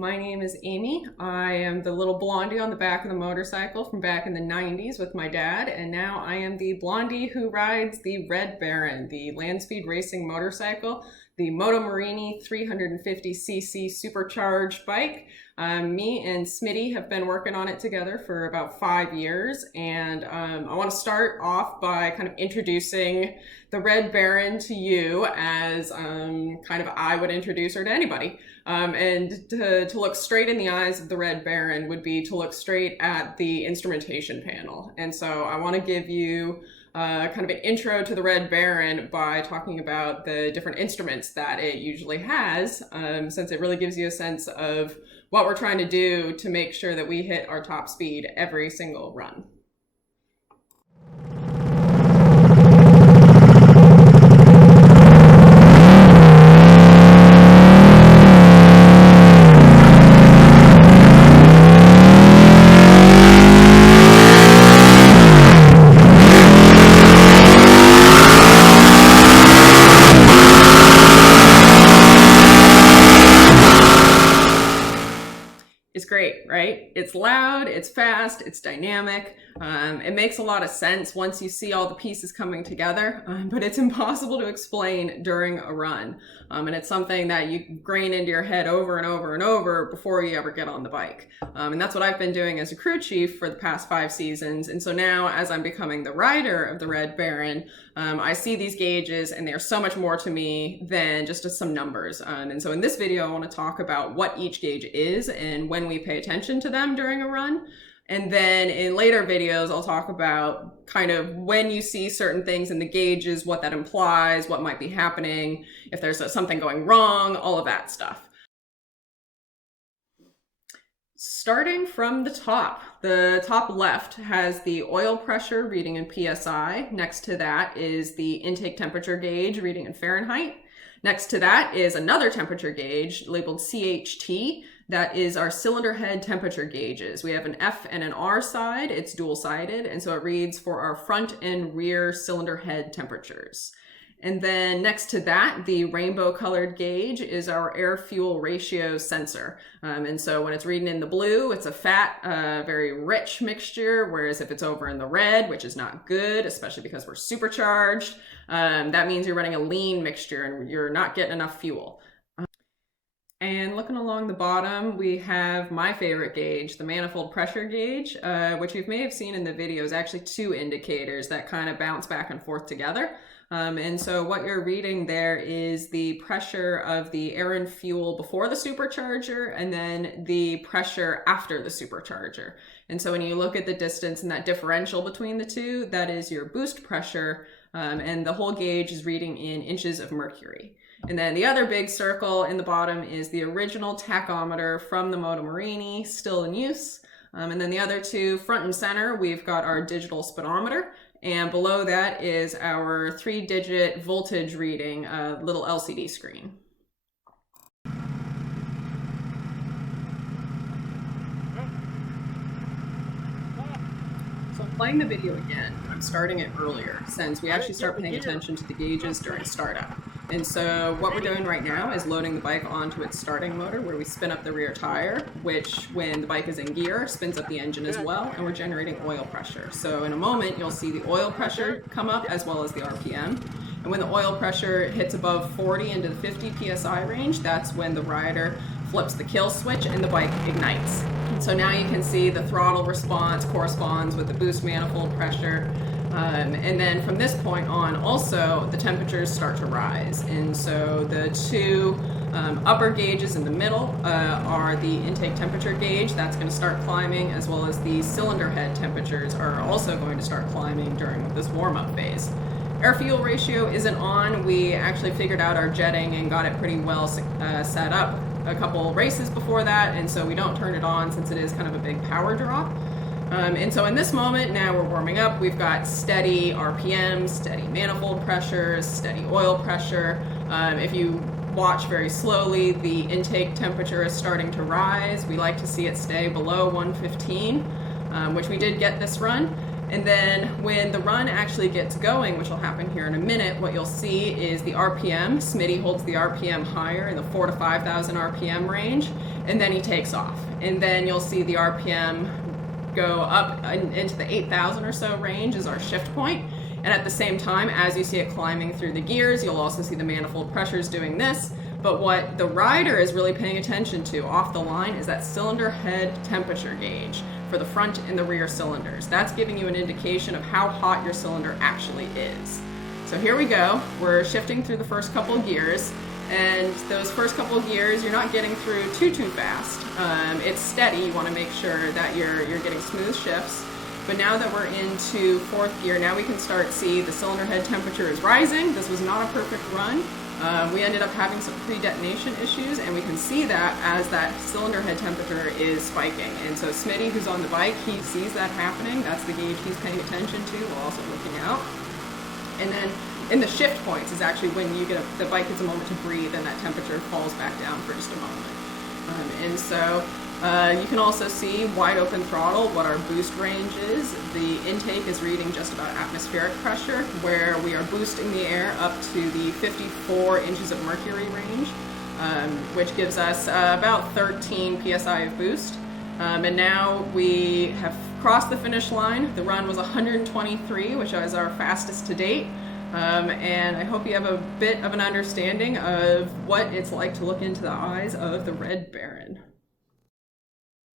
my name is Amy. I am the little blondie on the back of the motorcycle from back in the 90s with my dad, and now I am the blondie who rides the Red Baron, the land speed racing motorcycle, the Moto Morini 350cc supercharged bike. Me and Smitty have been working on it together for about 5 years, and I want to start off by kind of introducing the Red Baron to you as kind of I would introduce her to anybody. And to look straight in the eyes of the Red Baron would be to look straight at the instrumentation panel. And so I want to give you kind of an intro to the Red Baron by talking about the different instruments that it usually has, since it really gives you a sense of what we're trying to do to make sure that we hit our top speed every single run. It's great, right? It's loud, it's fast, it's dynamic. It makes a lot of sense once you see all the pieces coming together, but it's impossible to explain during a run. And it's something that you grain into your head over and over and over before you ever get on the bike. And that's what I've been doing as a crew chief for the past 5 seasons. And so now, as I'm becoming the rider of the Red Baron, I see these gauges and they're so much more to me than just some numbers. And so in this video, I want to talk about what each gauge is and when we pay attention to them during a run. And then in later videos, I'll talk about kind of when you see certain things in the gauges, what that implies, what might be happening, if there's something going wrong, all of that stuff. Starting from the top left has the oil pressure reading in PSI. Next to that is the intake temperature gauge reading in Fahrenheit. Next to that is another temperature gauge labeled CHT. That is our cylinder head temperature gauges. We have an F and an R side. It's dual-sided, and so it reads for our front and rear cylinder head temperatures. And then next to that, the rainbow colored gauge is our air-fuel ratio sensor. And so when it's reading in the blue, it's a fat, very rich mixture, whereas if it's over in the red, which is not good, especially because we're supercharged, that means you're running a lean mixture and you're not getting enough fuel. And looking along the bottom, we have my favorite gauge, the manifold pressure gauge, which you may have seen in the video is actually 2 indicators that kind of bounce back and forth together. And so what you're reading there is the pressure of the air and fuel before the supercharger and then the pressure after the supercharger. And so when you look at the distance and that differential between the two, that is your boost pressure, and the whole gauge is reading in inches of mercury. And then the other big circle in the bottom is the original tachometer from the Moto Morini, still in use. And then the other two, front and center, we've got our digital speedometer. And below that is our 3-digit voltage reading, little LCD screen. So I'm playing the video again. I'm starting it earlier since we actually start paying attention to the gauges during startup. And so what we're doing right now is loading the bike onto its starting motor where we spin up the rear tire, which when the bike is in gear, spins up the engine as well, and we're generating oil pressure. So in a moment, you'll see the oil pressure come up as well as the RPM. And when the oil pressure hits above 40 into the 50 PSI range, that's when the rider flips the kill switch and the bike ignites. So now you can see the throttle response corresponds with the boost manifold pressure. And then from this point on, also, the temperatures start to rise. And so the 2 upper gauges in the middle are the intake temperature gauge. That's going to start climbing, as well as the cylinder head temperatures are also going to start climbing during this warm-up phase. Air-fuel ratio isn't on. We actually figured out our jetting and got it pretty well set up a couple races before that, and so we don't turn it on since it is kind of a big power draw. And so in this moment, now we're warming up, we've got steady RPM, steady manifold pressures, steady oil pressure. If you watch very slowly, the intake temperature is starting to rise. We like to see it stay below 115, which we did get this run. And then when the run actually gets going, which will happen here in a minute, what you'll see is the RPM. Smitty holds the RPM higher in the 4,000 to 5,000 RPM range, and then he takes off. And then you'll see the RPM go up into the 8,000 or so range is our shift point. And at the same time, as you see it climbing through the gears, you'll also see the manifold pressures doing this. But what the rider is really paying attention to off the line is that cylinder head temperature gauge for the front and the rear cylinders. That's giving you an indication of how hot your cylinder actually is. So here we go. We're shifting through the first couple of gears, and those first couple of gears, you're not getting through too fast. It's steady. You want to make sure that you're getting smooth shifts. But now that we're into fourth gear, now we can start see the cylinder head temperature is rising. This was not a perfect run. We ended up having some pre-detonation issues, and we can see that as that cylinder head temperature is spiking. And so Smitty, who's on the bike, he sees that happening. That's the gauge he's paying attention to while also looking out. And then in the shift points is actually when the bike gets a moment to breathe and that temperature falls back down for just a moment. You can also see wide open throttle, what our boost range is. The intake is reading just about atmospheric pressure, where we are boosting the air up to the 54 inches of mercury range, which gives us about 13 psi of boost. And now we have crossed the finish line. The run was 123, which is our fastest to date. And I hope you have a bit of an understanding of what it's like to look into the eyes of the Red Baron.